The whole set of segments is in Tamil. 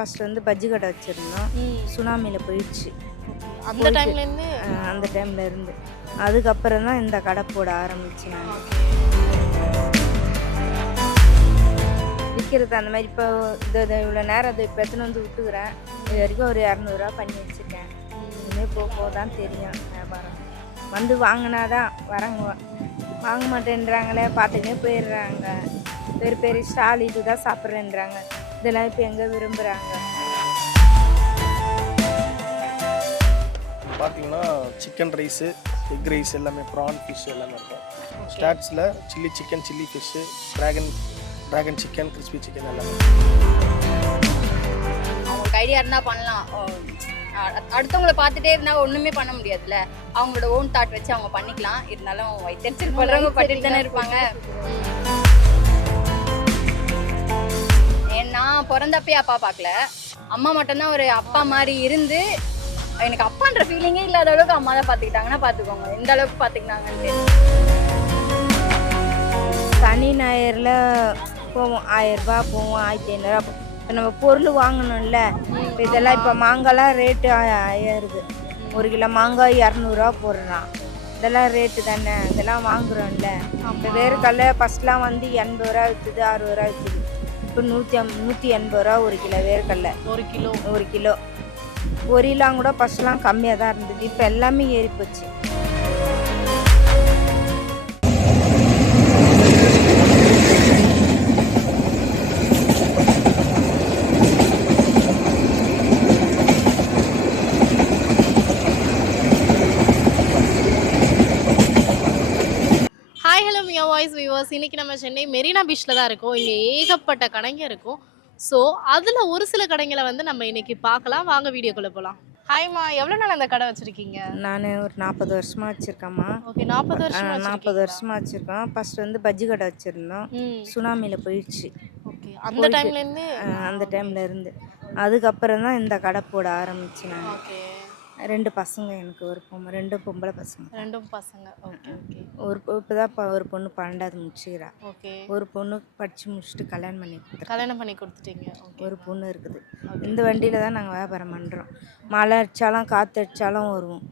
ஃபர்ஸ்ட் வந்து பஜ்ஜி கடை வச்சுருந்தோம். சுனாமியில் போயிடுச்சு. அந்த டைம்லேருந்து அந்த டைமில் இருந்து அதுக்கப்புறம் தான் இந்த கடை போட ஆரம்பிச்சு நான் விற்கிறது. அந்த மாதிரி இப்போ இவ்வளோ நேரம் அதை இப்போ எடுத்துன்னு வந்து விட்டுக்கிறேன். இது வரைக்கும் ஒரு 200 பண்ணி வச்சுருக்கேன். இனிமேல் போக தான் தெரியும் வியாபாரம். வந்து வாங்கினாதான் வராங்க, வாங்க மாட்டேன்றாங்களே, பார்த்துக்கினே போயிடுறாங்க. பெரிய ஸ்டால் இது தான் சாப்பிட்றேன்றாங்க. இதெல்லாம் இப்போ எங்கே விரும்புகிறாங்க? பார்த்தீங்கன்னா சிக்கன் ரைஸு, எக் ரைஸ் எல்லாமே, ப்ரான் ஃபிஷ் எல்லாமே இருக்கும். ஸ்டார்ட்ஸில் chilli chicken, chilli fish, dragon chicken, crispy chicken எல்லாமே. அவங்களுக்கு ஐடியா இருந்தால் பண்ணலாம். அடுத்தவங்களை பார்த்துட்டே இருந்தால் ஒன்றுமே பண்ண முடியாதுல்ல. அவங்களோட ஓன் தாட் வச்சு அவங்க பண்ணிக்கலாம். இருந்தாலும் வைத்தறிச்சல் படுறவங்க பட்டுட்டு தானே இருப்பாங்க. நான் பிறந்தப்பே அப்பா பார்க்கல, அம்மா மட்டும்தான் ஒரு அப்பா மாதிரி இருந்து எனக்கு அப்பான்ற ஃபீலிங்கே இல்லாத அளவுக்கு அம்மா தான் பார்த்துக்கிட்டாங்கன்னா பார்த்துக்கோங்க எந்த அளவுக்கு பார்த்துக்கிட்டாங்கன்னு. சனி ஞாயிறில் போவோம், 1000 ரூபா போவோம், 1500 போவோம். இப்போ நம்ம பொருள் வாங்கணும்ல. இப்போ இதெல்லாம் இப்போ மாங்காய்லாம் ரேட்டு ஏறுது. 1 கிலோ மாங்காய் 200 போடுறான். இதெல்லாம் ரேட்டு தானே, இதெல்லாம் வாங்குறோம்ல. இப்போ வேர்க்கடலை ஃபஸ்ட்லாம் வந்து 80 ரூபா விற்றுது, 60 ரூபா விற்றுது. இப்போ 180 ரூபா 1 கிலோ வேர்க்கடலை. 1 கிலோ பொரியெலாம் கூட ஃபஸ்ட்லாம் கம்மியாக தான் இருந்தது. இப்போ எல்லாமே ஏறி போச்சு. ஹாய் ஹலோ மியா வாய்ஸ் வியூவர்ஸ். இன்றைக்கி நம்ம சென்னை மெரினா பீச்சில் தான் இருக்கோம். இங்கே ஏகப்பட்ட கடைங்க இருக்கும். ஸோ அதில் ஒரு சில கடைங்களை வந்து நம்ம இன்னைக்கு பார்க்கலாம். வாங்க வீடியோக்குள்ளே போகலாம். ஹாய்மா, எவ்வளோ நாள் அந்த கடை வச்சுருக்கீங்க? நான் ஒரு 40 வருஷமாக வச்சுருக்கேம்மா. ஓகே, 40 வருஷம். 40 வருஷமாக வச்சுருக்கோம். ஃபர்ஸ்ட் வந்து பஜ்ஜி கடை வச்சுருந்தோம். சுனாமியில் போயிடுச்சு. ஓகே, அந்த டைம்லேருந்து அந்த டைமில் இருந்து அதுக்கப்புறம் தான் இந்த கடை போட ஆரம்பிச்சு நான். ஓகே, 2 பசங்க, எனக்கு ஒரு பொண்ணு, 2 பொம்பளை பசங்க. 2 பசங்க. Okay okay. இப்போ தான் ஒரு பொண்ணு 12வது முடிச்சுக்கிறா. ஓகே, ஒரு பொண்ணு படித்து முடிச்சுட்டு கல்யாணம் பண்ணி கொடுத்துருக்கேன். கல்யாணம் பண்ணி கொடுத்துட்டீங்க. ஓகே, ஒரு பொண்ணு இருக்குது. இந்த வண்டியில் தான் நாங்கள் வியாபாரம் பண்ணுறோம். மழை அடித்தாலும் காற்று அடித்தாலும் வருவோம்.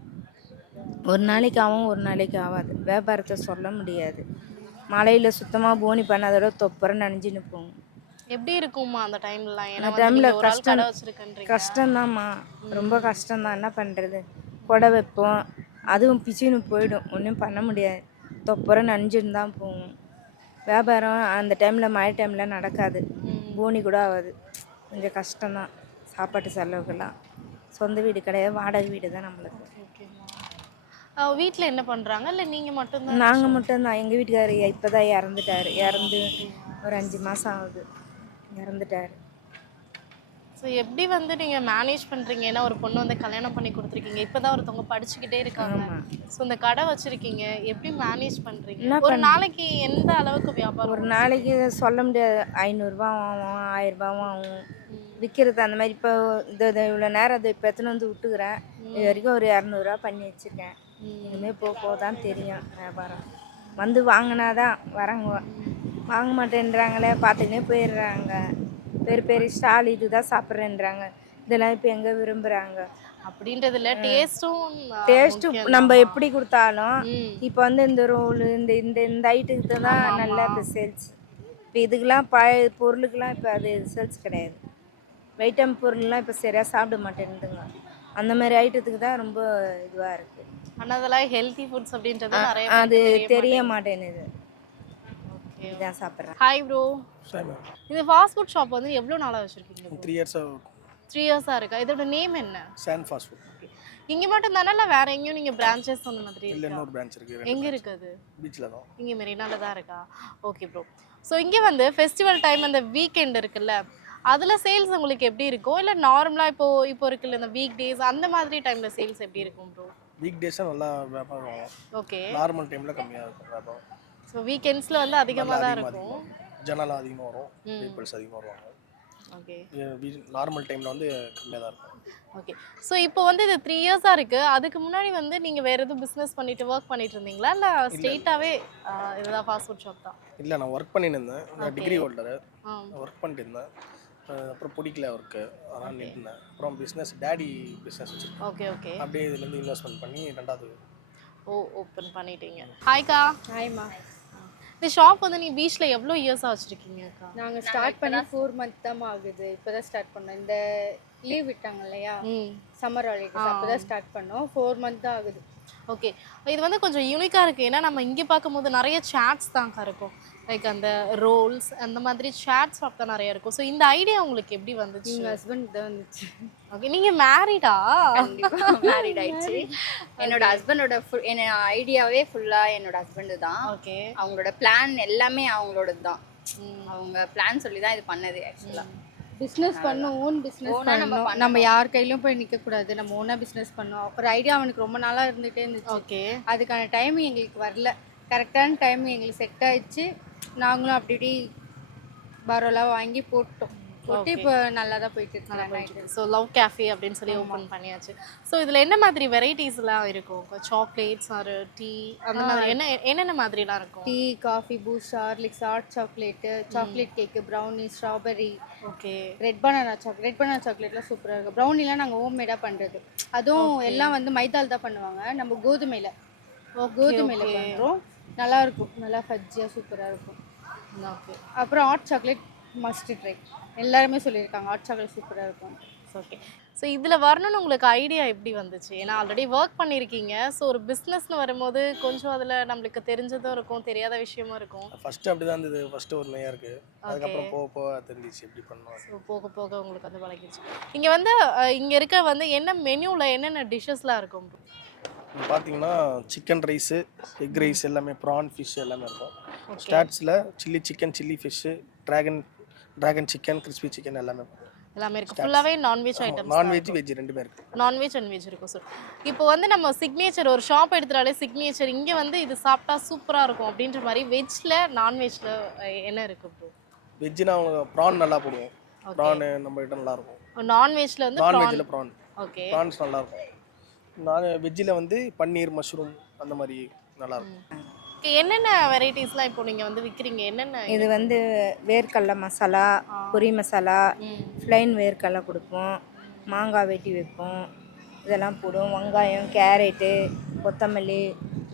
ஒரு நாளைக்கு ஆகும், ஒரு நாளைக்கு ஆகாது. வியாபாரத்தை சொல்ல முடியாது. மழையில் சுத்தமாக போனி பண்ணாதோட தொப்பரம் நனைஞ்சின்னு போகும். எப்படி இருக்கும்மா அந்த டைம்லாம்? ஏன்னா அந்த டைமில் கடை வச்சுருக்கேன்றீங்க. கஷ்டம்தாம்மா, ரொம்ப கஷ்டம்தான். என்ன பண்ணுறது? கொடை வைப்போம், அதுவும் பிச்சுன்னு போயிடும். ஒன்றும் பண்ண முடியாது. தொப்பரம் நனைஞ்சுன்னு தான் போகும். வியாபாரம் அந்த டைமில் மழை டைமில் நடக்காது. போனி கூட ஆகாது. கொஞ்சம் கஷ்டம்தான். சாப்பாட்டு செலவுக்கெல்லாம் சொந்த வீடு கிடையாது, வாடகை வீடு தான் நம்மளுக்கு. ஓகேம்மா, வீட்டில் என்ன பண்ணுறாங்க? இல்லை நீங்கள் மட்டும்தான்? நாங்கள் மட்டும்தான். எங்கள் வீட்டுக்காரர் இப்போ தான் இறந்துட்டார். இறந்து ஒரு 5 மாதம் ஆகுது. இறந்துட்டார். ஸோ எப்படி வந்து நீங்கள் மேனேஜ் பண்ணுறீங்க? ஏன்னா ஒரு பொண்ணு வந்து கல்யாணம் பண்ணி கொடுத்துருக்கீங்க, இப்போ தான் ஒருத்தவங்க படிச்சுக்கிட்டே இருக்காங்க. ஸோ இந்த கடை வச்சுருக்கீங்க, எப்படி மேனேஜ் பண்ணுறீங்க? ஒரு நாளைக்கு எந்த அளவுக்கு வியாபாரம்? ஒரு நாளைக்கு சொல்ல முடியாது. 500 ரூபா ஆகும், 1000 ரூபாவும் ஆகும் விற்கிறது. அந்த மாதிரி இப்போ இவ்வளோ நேரம் அதை இப்போ எடுத்துன்னு வந்து விட்டுக்கிறேன். இது வரைக்கும் ஒரு 200 பண்ணி வச்சுருக்கேன். இனிமேல் போக தான் தெரியும் வியாபாரம். வந்து வாங்கினாதான் வராங்க, வாங்க மாட்டேன்றாங்களே, பார்த்துக்கினே போயிடுறாங்க. பெரிய ஸ்டால் இது தான் சாப்பிட்றேன்றாங்க. இதெல்லாம் இப்போ எங்கே விரும்புகிறாங்க? அப்படின்றதுல டேஸ்ட்டு நம்ம எப்படி கொடுத்தாலும் இப்போ வந்து இந்த ரோல் இந்த இந்த இந்த ஐட்டத்துக்கு தான் நல்லா இப்போ சேல்ஸ். இப்போ இதுக்கெலாம் பழைய பொருளுக்கெலாம் இப்போ அது சேல்ஸ் கிடையாது. வைட்டம் பொருள்லாம் இப்போ சரியாக சாப்பிட மாட்டேன்னுதுங்க. அந்த மாதிரி ஐட்டத்துக்கு தான் ரொம்ப இதுவாக இருக்குது. ஆனால் அதெல்லாம் ஹெல்த்தி ஃபுட்ஸ் அப்படின்றது நிறைய அது தெரிய மாட்டேன்னுது. இதான் சாப்பிட்றேன். ஹாய் ப்ரோ, இந்த ஃபாஸ்ட் ஃபுட் ஷாப் வந்து எவ்வளோ நாளாக வச்சுருக்கீங்க? 3 இயர்ஸாக. 3 இயர்ஸாக இருக்கா? இதோட நேம் என்ன? சான் ஃபாஸ்ட் ஃபுட். இங்கே மட்டும் தானே, இல்லை வேறு எங்கேயும் நீங்கள் பிரான்ச்சஸ் அந்த மாதிரி இல்லை, இருக்கா? இன்னொரு பிரான்ச் இருக்குது. எங்கே இருக்குது? பீச்சில் தான். இங்கே மெரினால தான் இருக்கா? Okay bro. ஸோ இங்கே வந்து ஃபெஸ்டிவல் டைம், அந்த வீக்கெண்ட் இருக்குல்ல, அதில் சேல்ஸ் உங்களுக்கு எப்படி இருக்கும்? இல்லை நார்மலாக இப்போ இருக்குல்ல இந்த வீக் டேஸ், அந்த மாதிரி டைமில் சேல்ஸ் எப்படி இருக்கும் ப்ரோ? வீக் டேஸாக நல்லா வியாபாரம் ஆகும். ஓகே, நார்மல் டைமில் கம்மியாக இருக்கும் வியாபாரம். ஸோ வீக்கெண்ட்ஸில் வந்து அதிகமாக தான் இருக்கும். ஜனலாம் அதிகமாக வரும், பீப்பிள்ஸ் அதிகமாக வருவாங்க. ஓகே, நார்மல் டைமில் வந்து கம்மியாக தான் இருக்கும். ஓகே. ஸோ இப்போ வந்து இது 3 இயர்ஸாக இருக்குது. அதுக்கு முன்னாடி வந்து நீங்கள் வேறு எதுவும் பிஸ்னஸ் பண்ணிட்டு ஒர்க் பண்ணிட்டு இருந்தீங்களா, இல்லை ஸ்ட்ரெயிட்டாகவே இதுதான் ஃபாஸ்ட் ஃபுட் ஷாப் தான்? இல்லை, நான் ஒர்க் பண்ணிட்டு இருந்தேன். நான் டிகிரி ஹோல்டரு. ஒர்க் பண்ணிட்டு இருந்தேன். அப்புறம் பிடிக்கல ஒர்க்கு, அதனால் நின்றுனேன். அப்புறம் பிஸ்னஸ் டேடி பிஸ்னஸ் வச்சுருக்கேன். Okay okay. அப்படியே இதுலேருந்து இன்வெஸ்ட்மெண்ட் பண்ணி 2வது ஓப்பன் பண்ணிட்டீங்க. ஹாய்க்கா. ஹாய்மா. இந்த ஷாப் வந்து நீ பீச்சில் எவ்வளோ இயர்ஸாக வச்சுருக்கீங்க அக்கா? நாங்கள் ஸ்டார்ட் பண்ணி 4 மந்த் தான் ஆகுது. இப்போ தான் ஸ்டார்ட் பண்ணோம். இந்த லீவ் விட்டாங்க இல்லையா, சம்மர் ஹாலிடேஸ், அப்போ தான் ஸ்டார்ட் பண்ணோம். 4 மந்த் தான் ஆகுது. ஓகே. இது வந்து கொஞ்சம் யூனிக்காக இருக்குது. ஏன்னா நம்ம இங்கே பார்க்கும்போது நிறைய சேட்ஸ் தான்க்கா இருக்கும். லைக் அந்த ரோல்ஸ் அந்த மாதிரி சேட்ஸ் ஷாப் தான் நிறைய இருக்கும். ஸோ இந்த ஐடியா உங்களுக்கு எப்படி வந்துச்சு? எங்கள் ஹஸ்பண்ட் தான் வந்துச்சு. ஓகே. நீங்கள் மேரிடா? கண்டிப்பா மேரிட் ஆயிடுச்சு. என்னோட ஹஸ்பண்டோட என்ன ஐடியாவே ஃபுல்லாக என்னோட ஹஸ்பண்டு தான். ஓகே. அவங்களோட பிளான் எல்லாமே அவங்களோடது தான். அவங்க பிளான் சொல்லி தான் இது பண்ணது ஆக்சுவலாக. பிஸ்னஸ் பண்ணோம், ஓன் பிஸ்னஸ் பண்ணணும். நம்ம யார் கையிலும் போய் நிற்கக்கூடாது. நம்ம ஓனாக பிஸ்னஸ் பண்ணோம். ஒரு ஐடியா அவனுக்கு ரொம்ப நாளாக இருந்துகிட்டே இருந்துச்சு. ஓகே. அதுக்கான டைம் எங்களுக்கு வரல. கரெக்டான டைம் எங்களுக்கு செட் ஆயிடுச்சு. நாங்களும் அப்படி இப்படி பரோலாம் வாங்கி போட்டு இப்போ நல்லா தான் போயிட்டு இருக்கு. ஸோ லவ் கேஃபே அப்படின்னு சொல்லி ஓப்பன் பண்ணியாச்சு. ஸோ இதில் என்ன மாதிரி வெரைட்டிஸ்லாம் இருக்கும்? சாக்லேட்ஸ் ஆர் டீ அந்த மாதிரி என்னென்ன மாதிரிலாம் இருக்கும்? Tea, coffee, Boost, Horlicks, hot chocolate, chocolate cake, brownie, strawberry, okay, red banana சாக்லேட்லாம் சூப்பராக இருக்கும். ப்ரௌனிலாம் நாங்கள் ஹோம்மேடாக பண்ணுறது. அதுவும் எல்லாம் வந்து மைதால் தான் பண்ணுவாங்க. நம்ம கோதுமையில் பண்ணுறோம். நல்லாயிருக்கும், நல்லா ஃபஜ்ஜியாக சூப்பராக இருக்கும். ஓகே. அப்புறம் ஹாட் சாக்லேட் மஸ்ட் ட்ரை. எல்லாருமே சொல்லியிருக்காங்க ஹாட் சாக்லேட் சூப்பராக இருக்கும். ஓகே. ஸோ இதில் வரணும்னு உங்களுக்கு ஐடியா எப்படி வந்துச்சு? ஏன்னா ஆல்ரெடி ஒர்க் பண்ணியிருக்கீங்க. ஸோ ஒரு பிஸ்னஸ்னு வரும்போது கொஞ்சம் அதில் நம்மளுக்கு தெரிஞ்சதும் இருக்கும், தெரியாத விஷயமும் இருக்கும். ஃபஸ்ட்டு அப்படி தான் இருந்தது. ஃபஸ்ட்டு ஒரு நையாக இருக்குது, அதுக்கப்புறம் போக போக தெரிஞ்சிச்சு எப்படி பண்ணணும். ஸோ போக போக உங்களுக்கு வந்து பழகிடுச்சு. இங்கே வந்து இங்கே இருக்க வந்து என்ன மெனுவில் என்னென்ன டிஷ்ஷஸ்லாம் இருக்கும்? பார்த்தீங்கன்னா சிக்கன் ரைஸு, எக் ரைஸ் எல்லாமே, ப்ரான் ஃபிஷ் எல்லாமே இருக்கும். ஸ்டார்ட்ஸில் chilli chicken, chilli fish, dragon chicken, crispy chicken எல்லாமே இருக்குது. ஃபுல்லாகவே நான்வெஜ் ஐட்டம்ஸ், நான்வெஜ் வெஜ் ரெண்டுமே இருக்குது. நான்வெஜ் அண்ட் வெஜ் இருக்கும். சார் இப்போ வந்து நம்ம சிக்னேச்சர் ஒரு ஷாப் எடுத்துட்டாலே சிக்னேச்சர் இங்கே வந்து இது சாப்பிட்டா சூப்பராக இருக்கும் அப்படின்ற மாதிரி வெஜ்ஜில் நான்வெஜ்ஜில் என்ன இருக்குது ப்ரோ? வெஜ்ஜுனா அவங்க ப்ரான் நல்லா போடுவோம். ப்ரான் நம்ம கிட்ட நல்லாயிருக்கும். நான்வெஜ்ஜில் வந்து நான்வெஜ்ஜில் ப்ரான், ஓகே, ப்ரான்ஸ் நல்லாயிருக்கும். வெஜ்ஜில் வந்து பன்னீர், மஷ்ரூம் அந்த மாதிரி நல்லாயிருக்கும். என்னென்ன வெரைட்டிஸ்லாம் இப்போ நீங்கள் வந்து விற்கிறீங்க? என்னென்ன? இது வந்து வேர்க்கடலை மசாலா, பொரி மசாலா, ப்ளைன் வேர்க்கடலை கொடுப்போம், மாங்காய் வெட்டி வைப்போம், இதெல்லாம் போடுவோம். வெங்காயம், கேரட்டு, கொத்தமல்லி,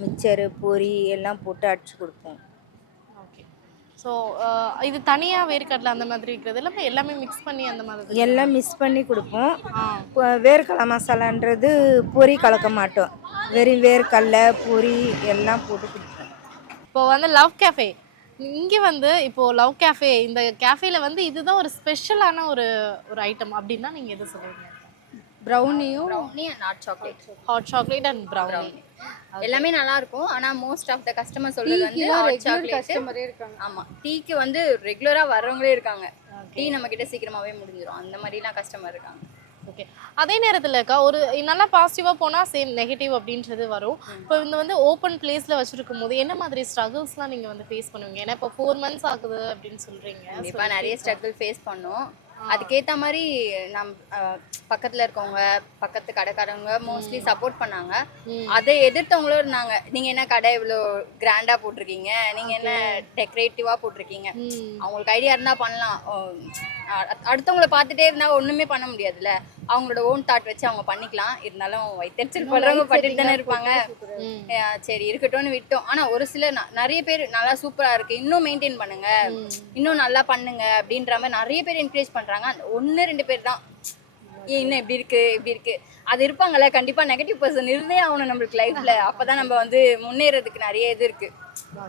மிக்சரு, பொரி எல்லாம் போட்டு அடித்து கொடுப்போம். ஓகே. ஸோ இது தனியாக வேர்க்கடலை அந்த மாதிரி விற்கிறது எல்லாமே மிக்ஸ் பண்ணி அந்த மாதிரி எல்லாம் மிக்ஸ் பண்ணி கொடுப்போம். வேர்க்கடலை மசாலான்றது பொரி கலக்க மாட்டோம். வெறும் வேர்க்கடலை, பொரி எல்லாம் போட்டு கொடுப்போம். இப்போ வந்து லவ் கேஃபே இங்கே வந்து இப்போது லவ் கேஃபே இந்த கேஃபேல வந்து இதுதான் ஒரு ஸ்பெஷலான ஒரு ஐட்டம் அப்படின்னா நீங்கள் எது சொல்லுவீங்க? ப்ரௌனியும் brownie and hot chocolate. Hot chocolate and brownie எல்லாமே நல்லா இருக்கும். ஆனால் மோஸ்ட் ஆஃப் த கஸ்டமர் சொல்றது வந்து ஹாட் சாக்லேட். கஸ்டமரே இருக்காங்க. ஆமாம், டீக்கு வந்து ரெகுலராக வர்றவங்களே இருக்காங்க. டீ நம்ம கிட்ட சீக்கிரமாகவே முடிஞ்சிடும், அந்த மாதிரிலாம் கஸ்டமர் இருக்காங்க. ஓகே. அதே நேரத்தில்க்கா ஒரு நல்லா பாசிட்டிவாக போனால் சேம் நெகட்டிவ் அப்படின்றது வரும். இப்போ இந்த வந்து ஓப்பன் பிளேஸில் வச்சுருக்கும் போது என்ன மாதிரி ஸ்ட்ரகிள்ஸ்லாம் நீங்கள் வந்து ஃபேஸ் பண்ணுவீங்க? ஏன்னா இப்போ 4 months ஆகுது அப்படின்னு சொல்கிறீங்க. கண்டிப்பாக நிறைய ஸ்ட்ரகிள் ஃபேஸ் பண்ணோம். அதுக்கேற்ற மாதிரி பக்கத்தில் இருக்கவங்க, பக்கத்து கடைக்காரவங்க மோஸ்ட்லி சப்போர்ட் பண்ணாங்க. அதை எதிர்த்தவங்களும் இருந்தாங்க. நீங்கள் என்ன கடை இவ்வளோ கிராண்டாக போட்டிருக்கீங்க, நீங்கள் என்ன டெக்கரேட்டிவாக போட்டிருக்கீங்க, அவங்களுக்கு ஐடியா இருந்தால் பண்ணலாம், அடுத்தவங்கள பார்த்துட்டே இருந்தால் ஒன்றுமே பண்ண முடியாதுல்ல, அவங்களோட ஓன் தாட் வச்சு அவங்க பண்ணிக்கலாம். இருந்தாலும் வைத்தறிச்சல் படுறவங்க பட்டுட்டு தானே இருப்பாங்க. சரி இருக்கட்டும்னு விட்டோம். ஆனால் ஒரு சில நிறைய பேர் நல்லா சூப்பராக இருக்குது, இன்னும் மெயின்டைன் பண்ணுங்க, இன்னும் நல்லா பண்ணுங்க அப்படின்ற மாதிரி நிறைய பேர் என்கரேஜ் பண்ணுறாங்க. அந்த 1-2 பேர் தான் இன்னும் இப்படி இருக்கு அது இருப்பாங்கல்ல. கண்டிப்பாக நெகட்டிவ் பர்சன் இருந்தே ஆகணும் நம்மளுக்கு லைஃப்ல. அப்போதான் நம்ம வந்து முன்னேறதுக்கு நிறைய இது இருக்கு.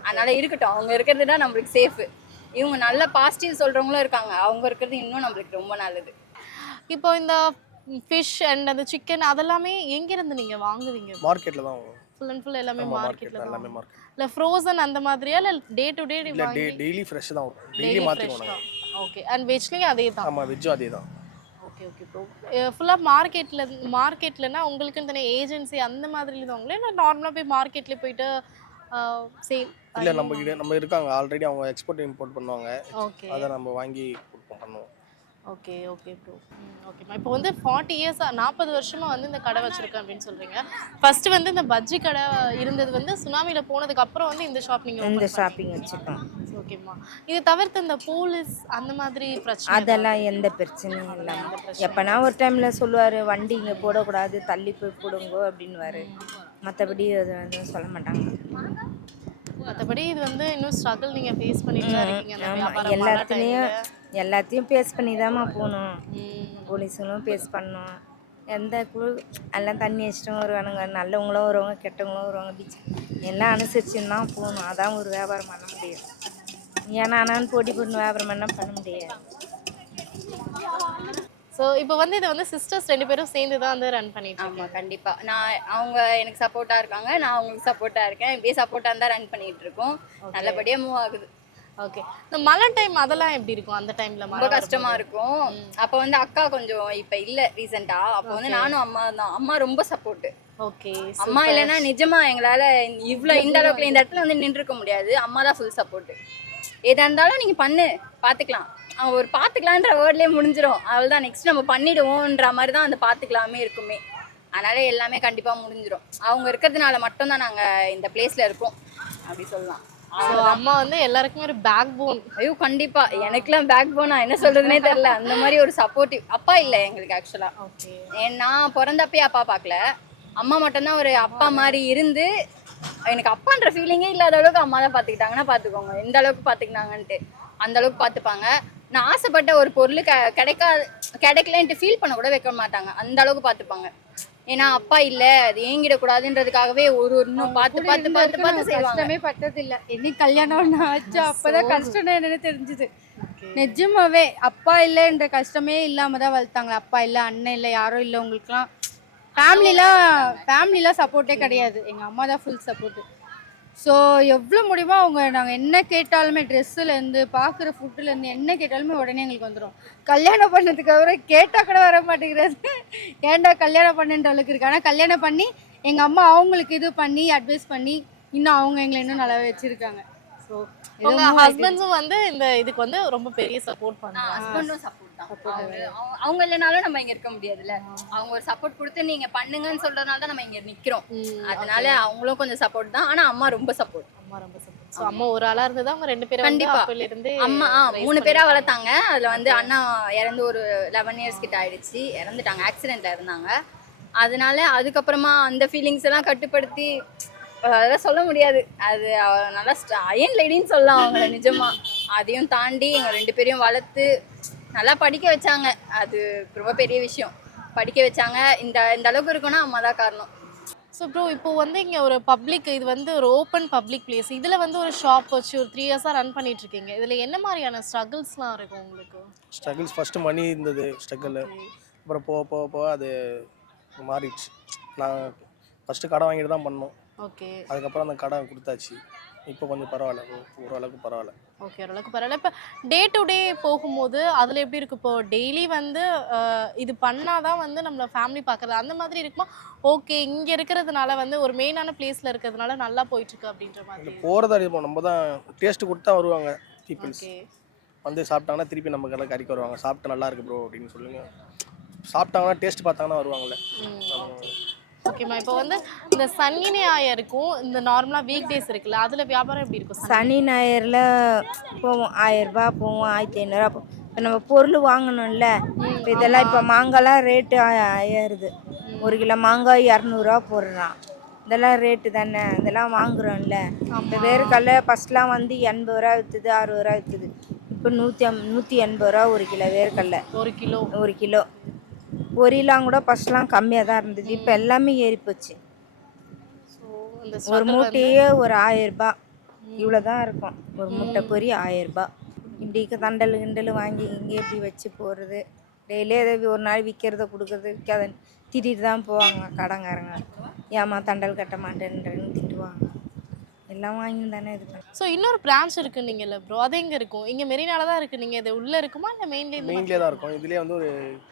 அதனால இருக்கட்டும், அவங்க இருக்கிறது தான் நம்மளுக்கு சேஃபு. இவங்க நல்ல பாசிட்டிவ் சொல்றவங்களும் இருக்காங்க, அவங்க இருக்கிறது இன்னும் நம்மளுக்கு ரொம்ப நல்லது. இப்போ இந்த ஃபிஷ் அண்ட் அந்த சிக்கன் அதெல்லாமே எங்கேருந்து நீங்கள் வாங்குவீங்க? மார்க்கெட்டில் தான் ஃபுல் அண்ட் ஃபுல் எல்லாமே மார்க்கெட்டில் தான். எல்லாமே மார்க்கெட். இல்லை ஃப்ரோசன் அந்த மாதிரியா இல்லை டே டு டே? இல்லை டெய்லி ஃப்ரெஷ் தான் வரும், டெய்லி மாற்றிக்கணும். ஓகே. அண்ட் வெஜ்லேயும் அதே தான்? ஆமாம், வெஜ்ஜும் அதே தான். Okay okay bro. ஃபுல்லாக மார்க்கெட்லனா உங்களுக்குன்னு தனியாக ஏஜென்சி அந்த மாதிரி இருந்தவங்களே இல்லை நார்மலாக போய் மார்க்கெட்லேயே போயிட்டு சேல்? இல்லை நம்ம இருக்காங்க ஆல்ரெடி, அவங்க எக்ஸ்போர்ட் இம்போர்ட் பண்ணுவாங்க. ஓகே. அதை நம்ம வாங்கி பண்ணுவோம். Okay okay bro. ஓகேம்மா. இப்போ வந்து 40 இயர்ஸா 40 வருஷமா வந்து இந்த கடை வச்சிருக்கேன் அப்படின்னு சொல்றீங்க. ஃபர்ஸ்ட் வந்து இந்த பஜ்ஜி கடை இருந்தது வந்து சுனாமில போனதுக்கு அப்புறம் வந்து இந்த ஷாப் நீங்க இந்த ஓபன் ஷாப்பிங் வச்சுருக்கோம். ஓகேம்மா. இது தவிர்த்து இந்த போலீஸ் அந்த மாதிரி பிரச்சனை அதெல்லாம் எந்த பிரச்சனையும் இல்லாமல் எப்போனா ஒரு டைமில் சொல்லுவார் வண்டி இங்கே போடக்கூடாது தள்ளி போய் போடுங்கோ அப்படின்னுவார். மற்றபடி அது எதுவும் சொல்ல மாட்டாங்க. மற்றபடி இது வந்து இன்னும் ஸ்ட்ரகிள் நீங்க ஃபேஸ் பண்ணிட்டு தான் இருக்கீங்க அந்த ஆமாம், வியாபாரம் மழை எல்லாத்துலேயும் டைம்ல. எல்லாத்தையும் பேஸ் பண்ணி தாம்மா போகணும். போலீஸுங்களும் பேஸ் பண்ணணும். எந்த குழு எல்லாம் தண்ணி வச்சிட்டும் வருவானுங்க, நல்லவங்களும் வருவாங்க கெட்டவங்களும் வருவாங்க. பீச் எல்லாம் அனுசரிச்சுன்னு தான் போகணும். அதான் ஒரு வியாபாரம் பண்ண முடியும். ஏன்னா ஆனான்னு போட்டி போட்டு வியாபாரம் பண்ண முடியாது. ஸோ இப்போ வந்து இதை வந்து சிஸ்டர்ஸ் 2 பேரும் சேர்ந்து தான் வந்து ரன் பண்ணிட்டு ஆமா இருக்கீங்க. கண்டிப்பா அவங்க எனக்கு சப்போர்ட்டா இருக்காங்க, நான் அவங்களுக்கு சப்போர்ட்டா இருக்கேன். இப்படியே சப்போர்ட்டா தான் ரன் பண்ணிட்டு இருக்கோம். நல்லபடியா மூவ் ஆகுது. ஓகே. இந்த மழை டைம் அதெல்லாம் எப்படி இருக்கும் அந்த டைம்ல? ரொம்ப கஷ்டமா இருக்கும். அப்ப வந்து அக்கா கொஞ்சம் இப்ப இல்ல ரீசெண்டா. அப்ப வந்து நானும் அம்மா தான். அம்மா ரொம்ப சப்போர்ட். ஓகே. அம்மா இல்லைன்னா நிஜமா எங்களால இவ்வளவு இந்த அளவுக்கு இந்த இடத்துல வந்து நின்று இருக்க முடியாது. அம்மா தான் ஃபுல் சப்போர்ட். எதா இருந்தாலும் நீங்க பண்ணு பாத்துக்கலாம், அவன் ஒரு பாத்துக்கலான்ற வேர்ட்லயே முடிஞ்சிடும். அவள்தான் நெக்ஸ்ட் நம்ம பண்ணிடுவோம்ன்ற மாதிரி தான் அந்த பாத்துக்கலாமே இருக்குமே. அதனால எல்லாமே கண்டிப்பா முடிஞ்சிடும். அவங்க இருக்கிறதுனால மட்டும்தான் நாங்க இந்த பிளேஸ்ல இருக்கோம் அப்படி சொல்லலாம். ஸோ அம்மா வந்து எல்லாருக்குமே ஒரு பேக் போன். ஐயோ கண்டிப்பா, எனக்குலாம் பேக் போனா என்ன சொல்றதுனே தெரியல. அந்த மாதிரி ஒரு சப்போர்ட்டிவ் அப்பா இல்லை எங்களுக்கு ஆக்சுவலா. ஓகே. நான் பிறந்தப்பே அப்பா பார்க்கல, அம்மா மட்டும்தான் ஒரு அப்பா மாதிரி இருந்து எனக்கு அப்பான்ற ஃபீலிங்கே இல்லாத அளவுக்கு அம்மா தான் பார்த்துக்கிட்டாங்கன்னா பார்த்துக்கோங்க எந்த அளவுக்கு பார்த்துக்கினாங்கன்ட்டு. அந்த அளவுக்கு பார்த்துப்பாங்க. நான் ஆசைப்பட்ட ஒரு பொருள் கிடைக்கலன்ட்டு ஃபீல் பண்ண கூட வைக்க மாட்டாங்க. அந்த அளவுக்கு பார்த்துப்பாங்க. ஏன்னா அப்பா இல்லை அது ஏங்கிடக்கூடாதுன்றதுக்காகவே ஒரு இன்னும் பார்த்து பார்த்து பார்த்து பார்த்து செய்வாங்க. கஷ்டமே பட்டது இல்லை. என்னைக்கு கல்யாணம் ஆச்சு அப்பதான் கஷ்டம் என்னன்னு தெரிஞ்சுது. நிஜமாவே அப்பா இல்லைன்ற கஷ்டமே இல்லாம தான் வளர்த்தாங்க. அப்பா இல்லை, அண்ணன் இல்லை, யாரும் இல்லை. உங்களுக்குலாம் ஃபேமிலிலாம் சப்போர்ட்டே கிடையாது. எங்கள் அம்மா தான் ஃபுல் சப்போர்ட்டு. ஸோ எவ்வளோ முடியுமோ அவங்க நாங்கள் என்ன கேட்டாலுமே ட்ரெஸ்ஸுலேருந்து பார்க்குற ஃபுட்டுலேருந்து என்ன கேட்டாலுமே உடனே எங்களுக்கு வந்துடும். கல்யாணம் பண்ணதுக்கு அப்புறம் கேட்டால் கூட வர மாட்டேங்கிறது. ஏன்டா கல்யாணம் பண்ணுன்ற அளவுக்கு இருக்கு. ஆனால் கல்யாணம் பண்ணி எங்கள் அம்மா அவங்களுக்கு இது பண்ணி அட்வைஸ் பண்ணி இன்னும் அவங்க எங்களை இன்னும் நல்லாவே வச்சுருக்காங்க. ஸோ உங்க ஹஸ்பண்ட்ஸும் வந்து இந்த இதுக்கு வந்து ரொம்ப பெரிய சப்போர்ட் பண்றாங்க. ஹஸ்பண்டும் சப்போர்ட் தான். அவங்க இல்லைனாலும் நம்ம இங்க இருக்க முடியாதுல்ல. அவங்க ஒரு சப்போர்ட் கொடுத்து நீங்க பண்ணுங்கன்னு சொல்றதுனால தான் நம்ம இங்க நிக்கிறோம். அதனால அவங்களும் கொஞ்சம் சப்போர்ட் தான். ஆனா அம்மா ரொம்ப சப்போர்ட். அம்மா ரொம்ப சப்போர்ட். ஸோ அம்மா ஒரு ஆளா இருந்தது அவங்க 2 பேரும் கண்டிப்பா. அப்பல இருந்து அம்மா 3 பேரா வளர்த்தாங்க. அதுல வந்து அண்ணா இறந்து ஒரு 11 இயர்ஸ் கிட்ட ஆயிடுச்சு. இறந்துட்டாங்க, ஆக்சிடென்ட்ல இருந்தாங்க. அதனால அதுக்கப்புறமா அந்த ஃபீலிங்ஸ் எல்லாம் கட்டுப்படுத்தி அதெல்லாம் சொல்ல முடியாது. அது நல்லா அயன் லேடின்னு சொல்லலாம் அவங்கள நிஜமா. அதையும் தாண்டி எங்க 2 பேரையும் வளர்த்து நல்லா படிக்க வச்சாங்க. அது ரொம்ப பெரிய விஷயம். படிக்க வச்சாங்க. இந்த அளவுக்கு இருக்குன்னா அம்மா தான் காரணம். ஸோ ப்ரோ இப்போ வந்து இங்கே ஒரு பப்ளிக் இது வந்து ஒரு ஓப்பன் பப்ளிக் பிளேஸ். இதில் வந்து ஒரு ஷாப் வச்சு ஒரு 3 இயர்ஸாக ரன் பண்ணிட்டு இருக்கீங்க. இதில் என்ன மாதிரியான ஸ்ட்ரகிள்ஸ்லாம் இருக்கும் உங்களுக்கு? ஸ்ட்ரகிள்ஸ் ஃபஸ்ட்டு மணி இருந்தது ஸ்ட்ரகிள். அப்புறம் போக போக போக அது மாறிடுச்சு. நான் ஃபஸ்ட்டு கடை வாங்கிட்டு தான் பண்ணோம். ஓகே. அதுக்கப்புறம் அந்த கடை கொடுத்தாச்சு. இப்போ கொஞ்சம் பரவாயில்ல, ஓரளவுக்கு பரவாயில்ல. ஓகே, ஓரளவுக்கு பரவாயில்ல. இப்போ டே டு டே போகும்போது அதில் எப்படி இருக்கு? இப்போ டெய்லி வந்து இது பண்ணாதான் வந்து நம்மளை ஃபேமிலி பார்க்குறது அந்த மாதிரி இருக்குமா? ஓகே, இங்கே இருக்கிறதுனால வந்து ஒரு மெயினான பிளேஸில் இருக்கிறதுனால நல்லா போயிட்டுருக்கு அப்படின்ற மாதிரி போகிறதா இருப்போம். நம்ம தான் டேஸ்ட்டு கொடுத்தா வருவாங்க பீப்புள்ஸ். ஓகே. வந்து சாப்பிட்டாங்கன்னா திருப்பி நம்ம கடை கறிக்கு வருவாங்க. சாப்பிட்டு நல்லா இருக்கு ப்ரோ அப்படின்னு சொல்லுங்க. சாப்பிட்டாங்கன்னா டேஸ்ட் பார்த்தாங்கன்னா வருவாங்கல்ல. ஓகேம்மா. இப்போ வந்து இந்த சனி ஞாயிறுக்கும் இந்த நார்மலாக வீக் டேஸ் இருக்குல்ல, அதில் வியாபாரம் எப்படி இருக்கும்? சனி ஞாயிறில் போவோம் 1000 ரூபா போவோம், 1500 போவோம். இப்போ நம்ம பொருள் வாங்கணும்ல. இப்போ இதெல்லாம் இப்போ மாங்காய்லாம் ரேட்டு ஏறுது. 1 கிலோ மாங்காய் 200 போடுறான். இதெல்லாம் ரேட்டு தானே, இதெல்லாம் வாங்குறோம்ல. இப்போ வேர்க்கடலை ஃபஸ்ட்லாம் வந்து 80 ரூபா விற்றுது, 60 ரூபா விற்றுது. இப்போ 180 ரூபா 1 கிலோ வேர்க்கடலை. 1 கிலோ பொரியெலாம் கூட ஃபஸ்ட்லாம் கம்மியாக தான் இருந்தது. இப்போ எல்லாமே ஏறி போச்சு. ஒரு மூட்டையே ஒரு 1000 ரூபா இவ்வளோ தான் இருக்கும். ஒரு மூட்டை பொரி 1000 ரூபா. இப்படி தண்டல் கிண்டல் வாங்கி இங்கே இப்படி வச்சு போடுறது. டெய்லியே எதாவது ஒரு நாள் விற்கிறத கொடுக்குறது, விற்காத திட்டிட்டு தான் போவாங்க கடைக்காரங்க. ஏமா தண்டல் கட்ட மாட்டேன்றன்னு திட்டுவாங்க. எல்லாம் வாங்கி தானே இது பண்ண. ஸோ இன்னொரு பிரான்ச் இருக்குன்னு நீங்கள்ல ப்ரோ, அது எங்கே இருக்கும்? இங்கே மெரினால தான் இருக்குது. நீங்கள் இது உள்ளே இருக்குமா இல்லை மெயின்லேயே தான் இருக்கும். இதுலேயே வந்து ஒரு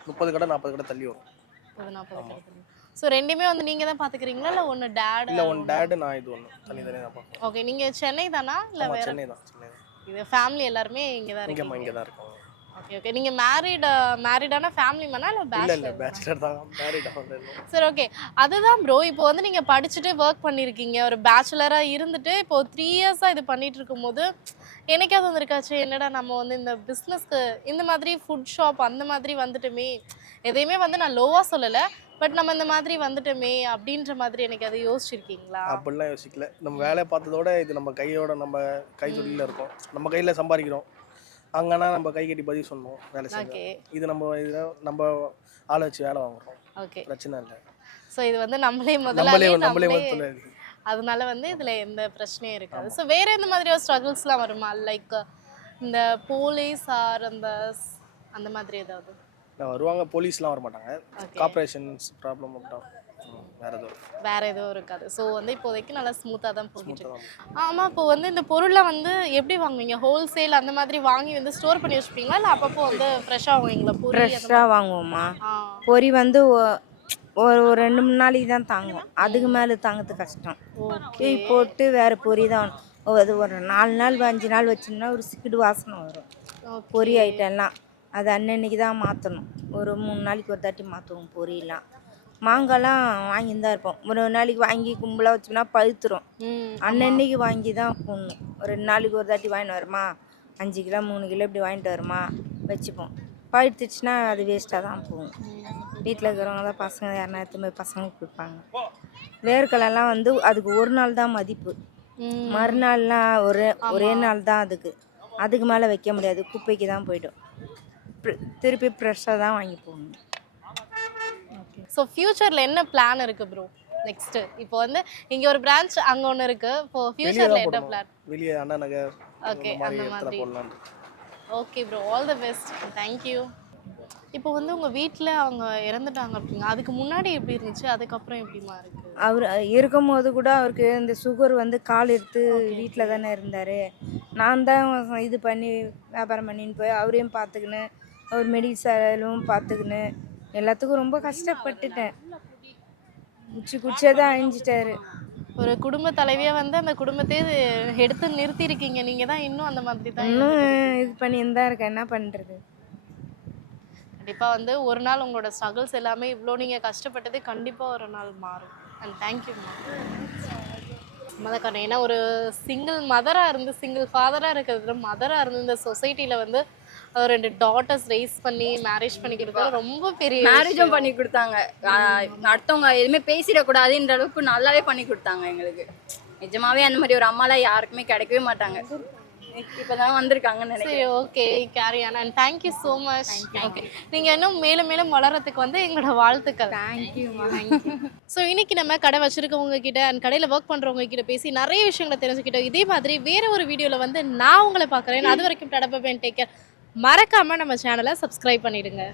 30 கடை 40 கடை தள்ளி வரும். 40 கடை. ஸோ ரெண்டுமே வந்து நீங்கள் தான் பார்த்துக்கிறீங்களா இல்லை ஒன்று டேட்? இல்லை ஒன்று டேடு, நான் இது ஒன்று தனியாக தான் பார்ப்பேன். ஓகே. நீங்கள் சென்னை தானா இல்லை வேறு? சென்னை தான். இது ஃபேமிலி எல்லாருமே இங்கே தான் இருக்கீங்க? இங்கே தான் இருக்கோம். Okay okay. நீங்க மேரிடான ஃபேமிலி மேனா இல்ல இல்லை இல்லை பேச்சுலர்? பேச்சுலர் தான், மேரிட் ஆகல. சரி ஓகே. அதுதான் ப்ரோ, இப்போ வந்து நீங்க படிச்சுட்டு ஒர்க் பண்ணியிருக்கீங்க, ஒரு பேச்சுலரா இருந்துட்டு இப்போ 3 இயர்ஸா இது பண்ணிட்டு இருக்கும்போது எனக்காவது வந்திருக்காச்சு, என்னடா நம்ம வந்து இந்த பிஸ்னஸ்க்கு இந்த மாதிரி ஃபுட் ஷாப் அந்த மாதிரி வந்துட்டோமே, எதையுமே வந்து நான் லோவா சொல்லல, பட் நம்ம இந்த மாதிரி வந்துட்டோமே அப்படின்ற மாதிரி எனக்கு அதை யோசிச்சிருக்கீங்களா? அப்படிலாம் யோசிக்கல. நம்ம வேலையை பார்த்ததோட இது நம்ம கையோட நம்ம கை தொழிலில் இருக்கோம், நம்ம கையில் சம்பாதிக்கிறோம். அங்கன்னா நம்ம கை கட்டி பதில் சொன்னோம் வேலை செஞ்சோம். ஓகே இது நம்ம ஆளை வச்சு வேலை வாங்குறோம், ஓகே. பிரச்சனை இல்லை. ஸோ இது வந்து நம்மளே நம்மளே முதல்ல வந்து தொழில். அதனால வந்து இதுல எந்த பிரச்சனையும் இருக்காது. ஸோ வேற எந்த மாதிரி ஸ்ட்ரகிள்ஸ்லாம் வருமா? லைக் இந்த போலீஸ் ஆர் அந்த மாதிரி ஏதாவது? வருவாங்க, போலீஸ்லாம் வர மாட்டாங்க, ஓகே. கார்பரேஷன்ஸ் ப்ராப்ளம் மட்டும் வேற எதுவும் இருக்காது. ஸோ வந்து இப்போதைக்கு நல்லா ஸ்மூத்தாக தான் போகிட்டு ஸ்மூத்தாக இருக்கு. தான். ஆமாம், இப்போ வந்து இந்த பொருளை வந்து எப்படி வாங்குவீங்க? ஹோல்சேல் அந்த மாதிரி வாங்கி வந்து ஸ்டோர் பண்ணி வச்சுப்பீங்களா, இல்லை அப்பப்போ வந்து ஃப்ரெஷ்ஷாக வாங்குவீங்களா? பொருள் ஃப்ரெஷ்ஷாக வாங்குவோம்மா. பொரி வந்து ஒரு 2-3 நாளைக்கு தான் தாங்கும், அதுக்கு மேலே தாங்கிறது கஷ்டம். ஓகே போட்டு வேறு பொரி தான் அது ஒரு 4 நாள் 5 நாள் வச்சோம்னா ஒரு சிக்கிடு வாசனை வரும். பொரி ஐட்டம்லாம் அது அன்னன்னைக்கு தான் மாற்றணும், ஒரு 3 நாளைக்கு ஒரு தாட்டி மாற்றுவோம் பொரியெல்லாம். மாங்காய்லாம் வாங்கின்னு தான் இருப்போம், ஒரு நாளைக்கு வாங்கி கும்பலாக வச்சோம்னா பழுத்துரும். அன்னன்னைக்கு வாங்கி தான் போடணும், ஒரு 2 நாளைக்கு ஒரு தாட்டி வாங்கிட்டு வருமா, 5 கிலோ 3 கிலோ இப்படி வாங்கிட்டு வருமா வச்சுப்போம். பழுத்துச்சுன்னா அது வேஸ்ட்டாக தான் போகும். வீட்டில் இருக்கிறவங்க தான் பசங்க யாருனா எடுத்து போய் பசங்களுக்கு கொடுப்பாங்க. வேர்க்கடலைலாம் வந்து அதுக்கு ஒரு நாள் தான் மதிப்பு, மறுநாள்லாம் ஒரே நாள் தான் அதுக்கு மேலே வைக்க முடியாது, குப்பைக்கு தான் போய்டும். திருப்பி ஃப்ரெஷ்ஷாக தான் வாங்கி போகணும். ஸோ ஃபியூச்சரில் என்ன பிளான் இருக்குது ப்ரோ நெக்ஸ்ட்டு? இப்போ வந்து இங்கே ஒரு பிரான்ச் அங்கே ஒன்று இருக்குது, இப்போ ஃபியூச்சரில் என்ன பிளான்? வெளியே அண்ணா நகர் ஓகே அந்த மாதிரி. போடலாம். Okay bro, all the best, thank you. இப்போ வந்து உங்கள் வீட்டில் அவங்க இறந்துட்டாங்க அப்படிங்க, அதுக்கு முன்னாடி எப்படி இருந்துச்சு, அதுக்கப்புறம் எப்படிமா இருக்குது? அவர் இருக்கும்போது கூட அவருக்கு இந்த சுகர் வந்து கால் எடுத்து வீட்டில் தானே இருந்தார். நான் தான் இது பண்ணி வியாபாரம் பண்ணின்னு போய் அவரையும் பார்த்துக்கின்னு அவர் மெடிசலும் பார்த்துக்கின்னு எல்லாத்துக்கும் ரொம்ப கஷ்டப்பட்டுட்டேன். குச்சியே தான் அழிஞ்சிட்டாரு. ஒரு குடும்ப தலைவியாக வந்து அந்த குடும்பத்தையே எடுத்து நிறுத்தியிருக்கீங்க, நீங்கள் தான் இன்னும் அந்த மாதிரி தான் இன்னும் இது பண்ணின்னு தான் இருக்கேன், என்ன பண்ணுறது. கண்டிப்பாக வந்து ஒரு நாள் உங்களோட ஸ்ட்ரகிள்ஸ் எல்லாமே இவ்வளோ நீங்கள் கஷ்டப்பட்டது கண்டிப்பாக ஒரு நாள் மாறும். அண்ட் தேங்க்யூம்மா. மதக்காரன், ஏன்னா ஒரு சிங்கிள் மதராக இருந்து சிங்கிள் ஃபாதராக இருக்கிறது, மதராக இருந்து இந்த சொசைட்டியில் வந்து 2 டாட்டர்ஸ் ரைஸ் பண்ணி மேரேஜ் பண்ணிக்கிறது ரொம்ப பெரிய மேரேஜும் பண்ணி கொடுத்தாங்க. அடுத்தவங்க எதுவுமே பேசிடக்கூடாதுன்ற அளவுக்கு நல்லாவே பண்ணி கொடுத்தாங்க எங்களுக்கு. நிஜமாவே அந்த மாதிரி ஒரு அம்மாலாம் யாருக்குமே கிடைக்கவே மாட்டாங்க, இப்போதான் வந்திருக்காங்கன்னு நினைக்கிறேன். சரி okay, carry on and thank you so much. Okay, நீங்கள் இன்னும் மேலும் மேலும் வளர்கிறதுக்கு வந்து எங்களோட வாழ்த்துக்கள். தேங்க்யூமா. ஸோ இன்னைக்கு நம்ம கடை வச்சிருக்கவங்க கிட்ட அண்ட் கடையில் ஒர்க் பண்ணுறவங்க கிட்ட பேசி நிறைய விஷயங்களை தெரிஞ்சுக்கிட்டோம். இதே மாதிரி வேற ஒரு வீடியோவில் வந்து நான் உங்களை பார்க்குறேன். அது வரைக்கும் டடப்பேன், டேக் கேர். மறக்காமல் நம்ம சேனலை சப்ஸ்கிரைப் பண்ணிடுங்க.